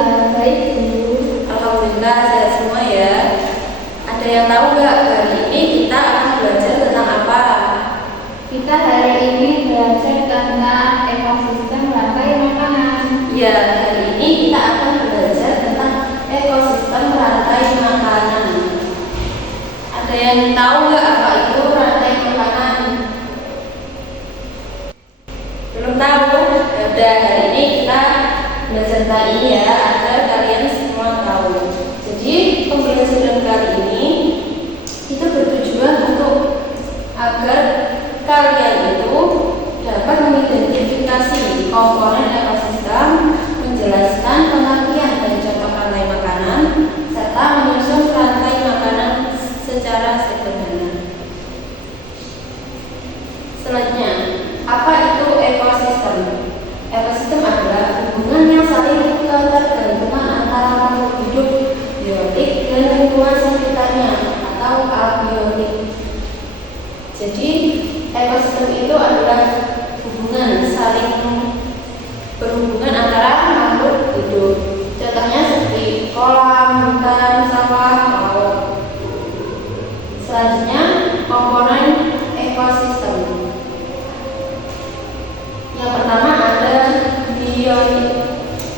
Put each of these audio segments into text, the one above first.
Alhamdulillah, baik Bu. Alhamdulillah sehat semua ya. Ada yang tahu nggak hari ini kita akan belajar tentang apa? Kita hari ini belajar tentang ekosistem rantai makanan. Ya, hari ini kita akan belajar tentang ekosistem rantai makanan. Ada yang tahu nggak apa itu rantai makanan? Belum tahu? Udah, hari ini kita belajar tentang ini ya, agar kalian semua tahu. Jadi pembelajaran kali ini itu bertujuan untuk agar kalian itu dapat mengidentifikasi komponen ekosistem, menjelaskan pengertian dan contoh rantai makanan, serta menyusun rantai makanan secara sederhana. Selanjutnya, apa itu ekosistem? Ekosistem adalah hubungan yang saling ketergantungan antara makhluk hidup biotik dan lingkungan sekitarnya atau abiotik. Jadi ekosistem itu adalah hubungan saling berhubungan antara makhluk hidup. Contohnya seperti kolam, hutan, sawah, laut. Selanjutnya, komponen ekosistem. Yang pertama ada biotik.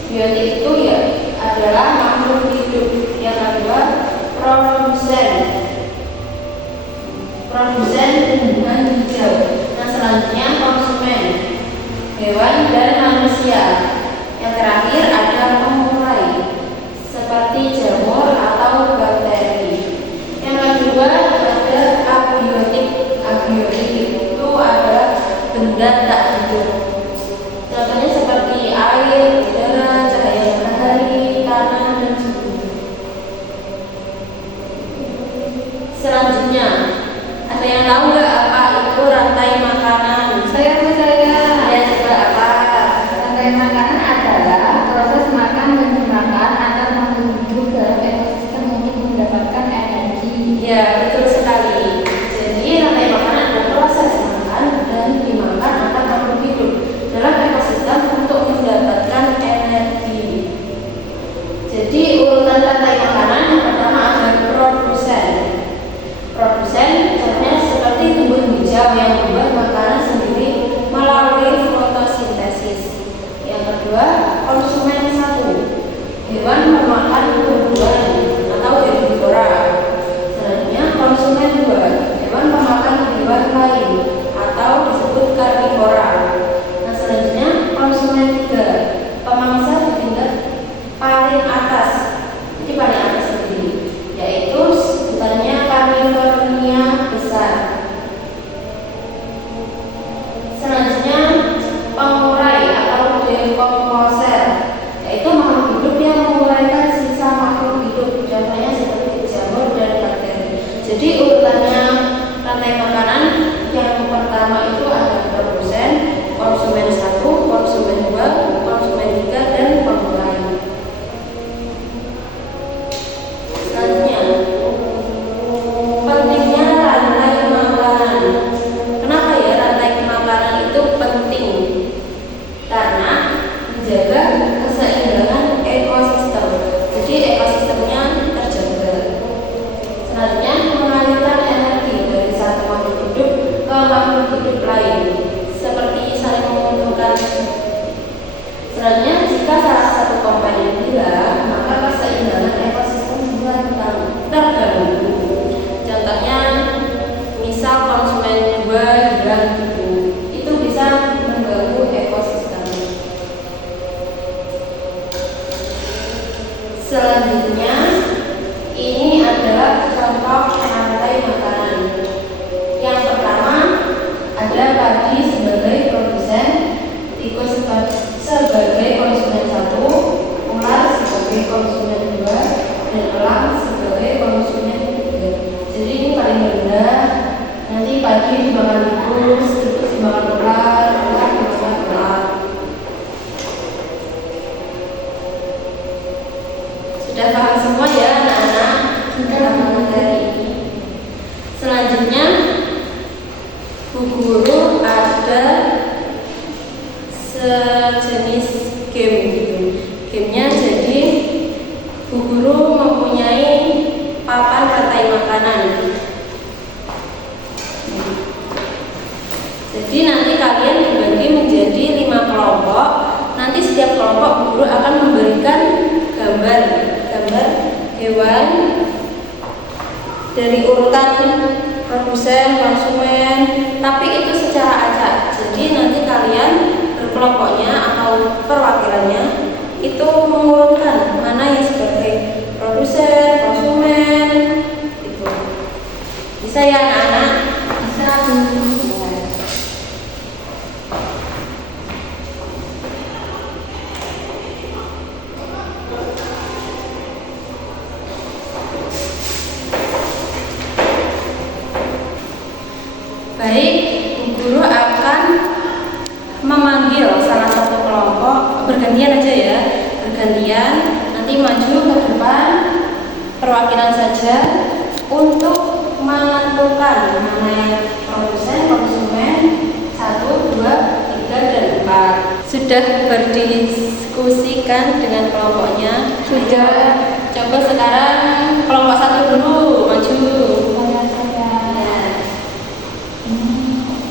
Biotik itu ya adalah makhluk hidup. Yang kedua produsen. Produsen tumbuhan hijau. Nah, selanjutnya konsumen, hewan dan manusia. Yang terakhir ada pemulai seperti jamur atau bakteri. Yang kedua ada abiotik. Abiotik itu adalah benda tak hidup. Contohnya seperti air, udara, cahaya matahari, tanah, dan suhu. Selanjutnya, ada yang tahu nggak apa itu rantai makanan? Saya Ya, coba apa? rantai makanan adalah proses makan dan dimakan antar makhluk hidup dalam ekosistem untuk mendapatkan energi. Ya, betul sekali. Jadi rantai makanan adalah proses makan dan dimakan antar makhluk hidup dalam ekosistem untuk mendapatkan energi. Jadi urutan rantai makanan yang pertama ada produsen. Produsen contohnya seperti tumbuhan hijau yang membuat makanan sendiri melalui fotosintesis. Yang kedua, konsumen satu. Hewan memakan tumbuhan atau herbivora. Selanjutnya konsumen dua. Hewan memakan hewan lain atau disebut karnivora. Nah, selanjutnya konsumen tiga. Pemangsa di tingkat paling atas. Jadi paling atas sendiri, yaitu sebutannya karnivoria besar. Selanjutnya pengurai atau dekomposer, yaitu makhluk hidup yang menguraikan sisa makhluk hidup. Contohnya seperti jamur dan bakteri. Jadi urutannya rantai makanan yang pertama itu ada produsen, konsumen satu, konsumen dua, konsumen tiga, dan pengurai. Selanjutnya, pentingnya rantai makanan. Kenapa ya rantai makanan itu penting? Karena menjaga keseimbangan ekosistem. Jadi ekosistemnya terjaga. Selanjutnya, mengalirkan energi dari satu makhluk hidup ke makhluk hidup lain, seperti saling menguntungkan. Selanjutnya, jika salah satu komponen hilang, maka keseimbangan ekosistem juga terganggu. Contohnya, misal konsumen dua hilang itu bisa mengganggu ekosistem. Selanjutnya, ini adalah contoh rantai makanan. Yang pertama ada padi sebagai produsen, tikus sebagai konsumen satu, ular sebagai konsumen dua, dan elang sebagai konsumen tiga. Jadi ini paling rendah. Nanti padi dimakan tikus, tikus dimakan ular, ular dimakan elang. Sudah paham semua ya anak-anak? Sudah materi ini. Selanjutnya, Bu Guru ada sejenis game gitu. Gamenya jadi hewan dari urutan produsen, konsumen, tapi itu secara acak. Jadi nanti kalian berkelompoknya atau perwakilannya itu mengurutkan mana yang sebagai produsen, konsumen, itu. Bisa ya anak-anak? Bisa. Baik, Bu Guru akan memanggil salah satu kelompok, bergantian aja ya, bergantian, nanti maju ke depan perwakilan saja untuk menentukan mana yang produsen, konsumen 1, 2, 3, dan 4. Sudah berdiskusikan dengan kelompoknya? Sudah. Coba sekarang kelompok 1 dulu maju.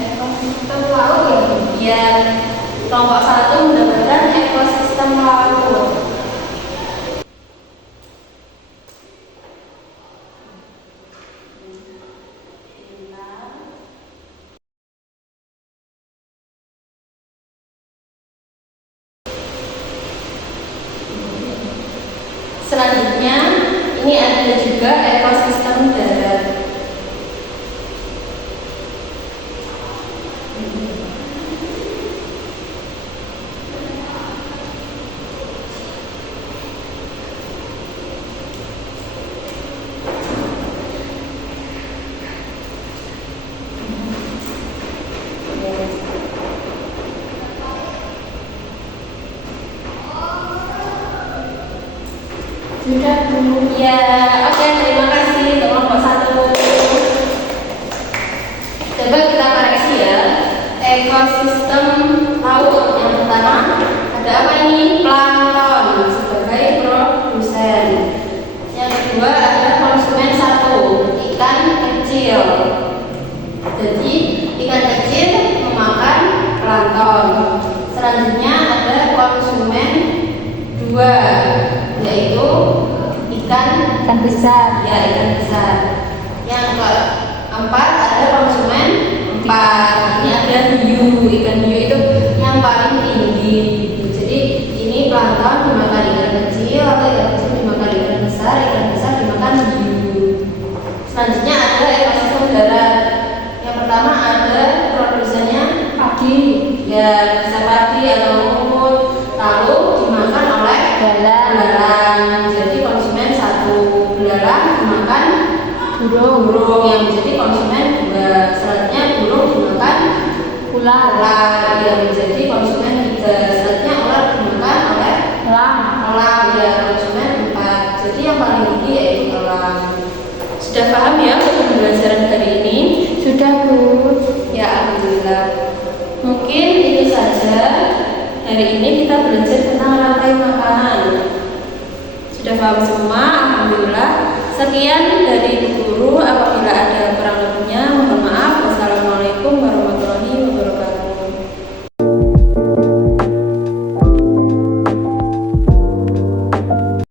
Ekosistem laut ya? Ya, kelompok 1 mendapatkan ekosistem laut. Selanjutnya, ini ada juga ekosistem darat. Sudah Bu. Ya, oke, terima kasih untuk kelompok 1. Coba kita koreksi ya. Ekosistem laut yang pertama ada apa ini? Plankton sebagai produsen. Yang kedua ada konsumen 1, ikan kecil. Jadi ikan kecil memakan plankton. Selanjutnya ada konsumen 2, yaitu ikan besar. ya, ikan besar. Yang keempat ada konsumen 4. Ini ada hiu. Ikan hiu itu yang paling tinggi. Jadi ini plankton dimakan ikan kecil, atau ikan kecil dimakan ikan besar dimakan hiu. Selanjutnya ada ekosistem darat. Yang pertama ada produsennya Padi. ya, bisa padi atau rumput, lalu dimakan oleh belalang. Jadi konsumen 1, belalang dimakan burung yang menjadi konsumen 2. Selanjutnya burung dimakan Ular. yang menjadi konsumen 3. Selanjutnya ular dimakan oleh elang ya, konsumen 4. Jadi yang paling tinggi yaitu elang. Sudah paham ya untuk pembelajaran hari ini? Sudah Bu. Ya, alhamdulillah. Mungkin itu saja. Hari ini kita belajar tentang rantai makanan. Sudah paham semua? Alhamdulillah. Sekian dari